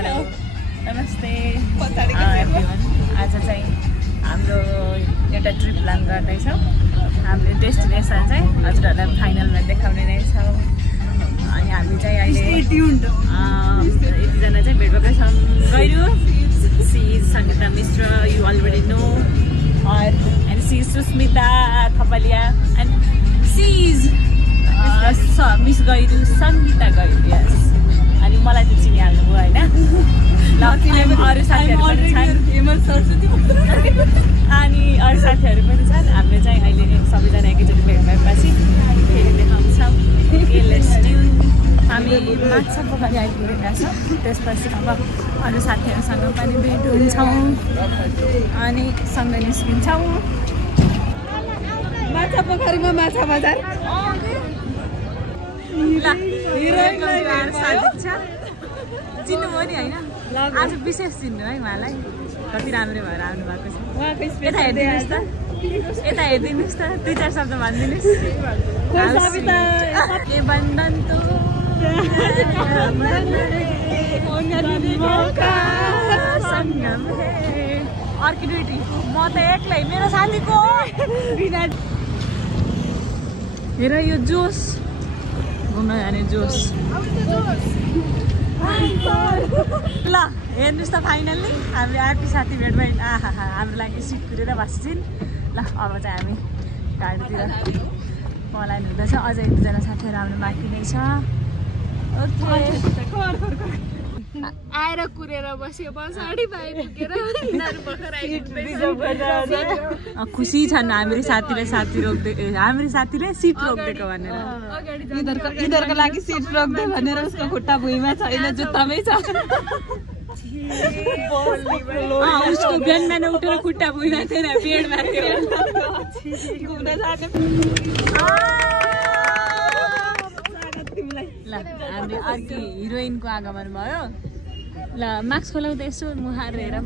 Hello नमस्ते everyone. आज चाहिँ हाम्रो एउटा ट्रिप प्लान गर्दैछौँ। हामीले डेस्टिनेसन चाहिँ हजुरहरूलाई फाइनलमा देखाउने नै छौँ। अनि हामी चाहिँ अहिले यतिजना चाहिँ भेट भएका छौँ। Gairu, she is Sangita Mishra, you already know, and she is Susmita Thapaliya, and she is miss Gairu, Sangita Gairu. Yes, अनि मलाई त चिनिहाल्नुभयो होइन। ल अरू साथीहरू पनि छन् अनि अरू साथीहरू पनि छन्। हामीले चाहिँ अहिले सबैजना एकैचोटि भेट भएपछि फेरि देखाउँछौँ। हामी माछा पोखरी आइपुगेका छौँ। त्यसपछि अब अरू साथीहरूसँग पनि भेट हुन्छौँ अनि सँगै निस्किन्छौँ। माछा पोखरीमा माछा बजार चिन्नुभयो नि होइन? आज विशेष चिन्नु है उहाँलाई। कति राम्रो भएर आउनु भएको छ। यता हेरिदिनुहोस् त, यता हेरिदिनुहोस् त, 2-4 शब्द भनिदिनुहोस्। ए बन्धन तो अर्किडोटी म त एक्लै, मेरो साथीको हेर यो जोस, घुम्न जाने जोस। ल हेर्नुहोस् त फाइनल्ली हामी आर्की साथी भेट भयौँ। आहा हाम्रो लागि सिट कुरेर बस्छन्। ल अब चाहिँ हामी गाडीतिर पलायन हुँदैछ। अझ 1-2जना साथीहरू आउनु बाँकी नै छ। आएर कुरेर बस्यो पछाडि पुगेर खुसी छन् हाम्रो साथीले सिट रोकिदिएको भनेर। यिनीहरूको लागि सिट रोक्दै भनेर उसको खुट्टा भुइँमा छैन, जुत्तामै छ। उसको बिहान उठेर खुट्टा भुइँमा थिएन, बेडमा थियो। ल हामीले अर्की हिरोइनको आगमन भयो। ल मास्क खोलाउ त यसो मुहार हेरौँ।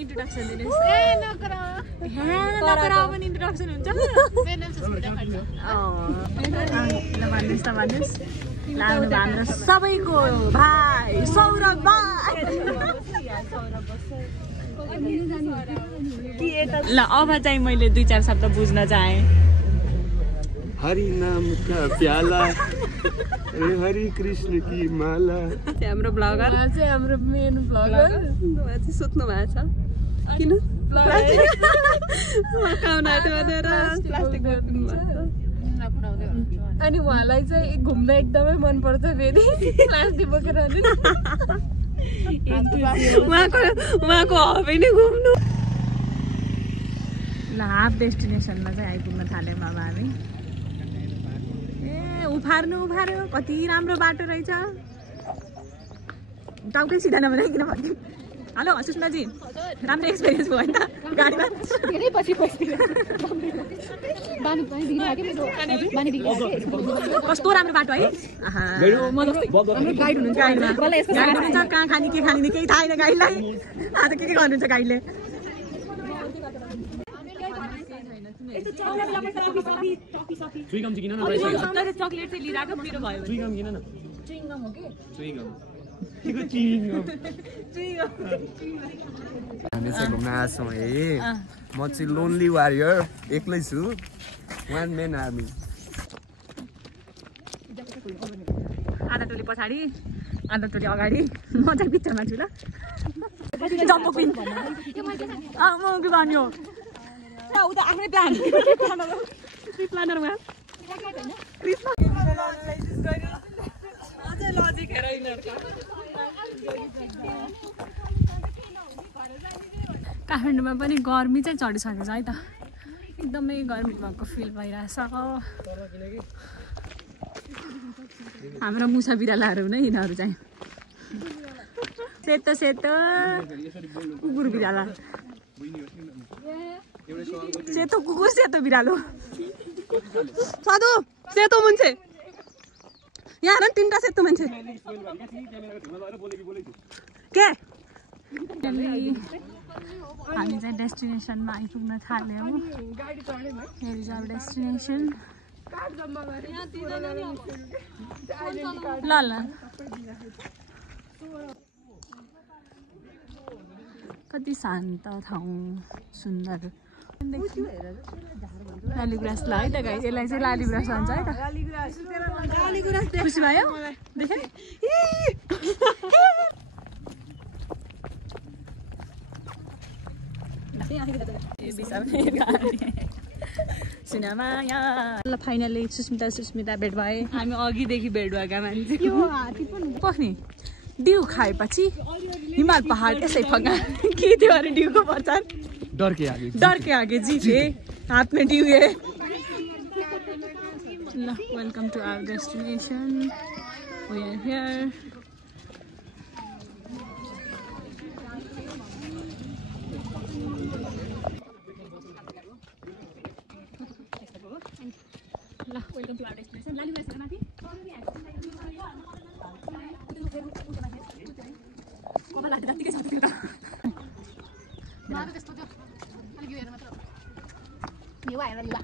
इन्ट्रोडक्सन दिनुहोस्। पनि इन्ट्रोडक्सन हुन्छ। ल भन्नुहोस् त भन्नुहोस्। ल हाम्रो सबैको भाइ सौरभ भाइ। ल अब चाहिँ मैले 2-4 शब्द बुझ्न चाहेँ। हरि नाम का प्याला, हरि कृष्ण की माला। हाम्रो ब्लगर चाहिँ हाम्रो मेन ब्लगर चाहिँ सुत्नु भएको छ। किन अनि उहाँलाई चाहिँ घुम्न एकदमै मनपर्छ। फेरि प्लास्टिक बोकेर उहाँको हबी नै घुम्नु। ल हाफ डेस्टिनेसनमा चाहिँ आइपुग्न थाल्यौँ अब हामी। उफार्यो कति राम्रो बाटो रहेछ। टाउकै सिधा नबनाइकन भन्छु। हेलो सुषमाजी, राम्रो एक्सपिरियन्स भयो नि त गाडीमा? कस्तो राम्रो बाटो है। गाइड हुनुहुन्छ कहाँ खाने के खाने केही थाहा छैन गाइडलाई। आज के गर्नुहुन्छ गाइडले? चकलेट चाहिँ लिइरहेको मेरो भयो। हामी चाहिँ घुम्न आएको छौँ है। म चाहिँ लोन्ली वारियर, एक्लै छु, वान म्यान आर्मी। आधा टोली पछाडि, आधा टोली अगाडि, म चाहिँ बिचमा छु। ल जम्बो क्विन म के भन्यो उता आफ्नै प्लान प्लानर उहाँ काठमाडौँमा पनि गर्मी चाहिँ चढिसकेको छ है त। एकदमै गर्मी भएको फिल भइरहेछ। हाम्रो मुसा बिरालाहरू नै यिनीहरू चाहिँ सेतो सेतो कुकुर बिराला, सेतो कुकुर सेतो बिरालो। साधु सेतो मान्छे यहाँ हेर 3टा सेतो मान्छे के। हामी चाहिँ डेस्टिनेसनमा आइपुग्न थाल्यौँ। Here is our destination. ल ल कति शान्त ठाउँ सुन्दर लालीगुराँस ल है त गाइस यसलाई चाहिँ लालीगुराँस भन्छ है त खुसी भयो देखे ल फाइनली सुस्मिता भेट भए हामी अघिदेखि भेट भएका मान्छे पख्ने डिउ खाएपछि हिमाल पहाड यसै फगा के थियो अरे डिउको प्रचार डर के आगे जी थे हाथ में डिउ है ल welcome to our destination we are here ल वेलकम टु आवर डेस्टिनेसन लालीगुराँस माथि कपाल हात जतिकै छ त्यो त त्यस्तो त्यो अलिक हेर्नु मात्र यो आएर लिला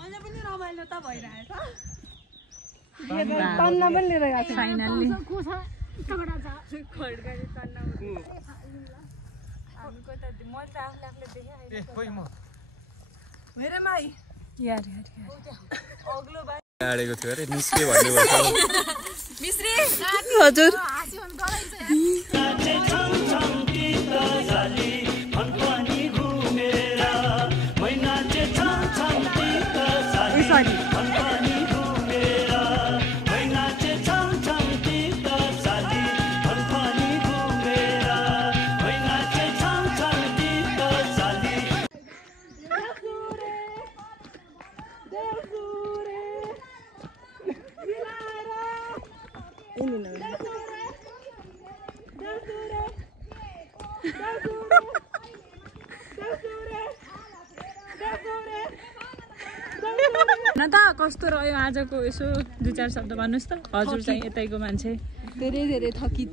अहिले पनि रमाइलो त भइरहेछ तन्ना पनि लिएर गएको छ फाइनली को छ तगडा छ खड्गाडी तन्ना हामीको त म त आफूले देखे ए खोइ म हेरे माई यार अग्लो बाई आडेको थियो अरे निस्के भन्नु भयो मिश्री हजुर न त कस्तो रह्यो आजको यसो 2-4 शब्द भन्नुस् त हजुर चाहिँ यतैको मान्छे धेरै थकित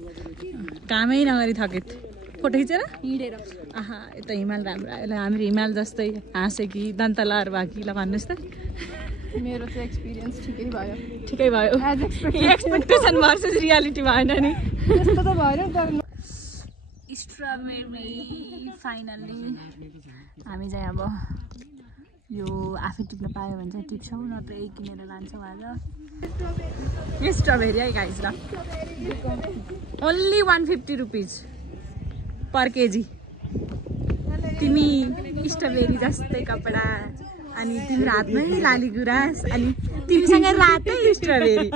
कामै नगरी थकित फोटो खिचेर हिँडेर आहा यता हिमाल राम्रो आयो हामी हिमाल जस्तै हाँसे कि दन्तलहर भाकी ल भन्नुस् त मेरो चाहिँ एक्सपिरियन्स ठिकै भयो एक्सपेक्टेसन भर्सेस रियालिटी भएन नि त्यस्तो त भएन तर स्ट्रबेरी फाइनल्ली हामी चाहिँ अब यो आफै टिप्न पायो भने चाहिँ टिप्छौँ नत्र यही किनेर लान्छौँ आज स्ट्रबेरी है गाइस ल ओन्ली 150 रुपिज पर केजी तिमी स्ट्रबेरी जस्तै कपडा अनि तिम्रो हातमै लालीगुराँस अनि तिमीसँग रातै स्ट्रबेरी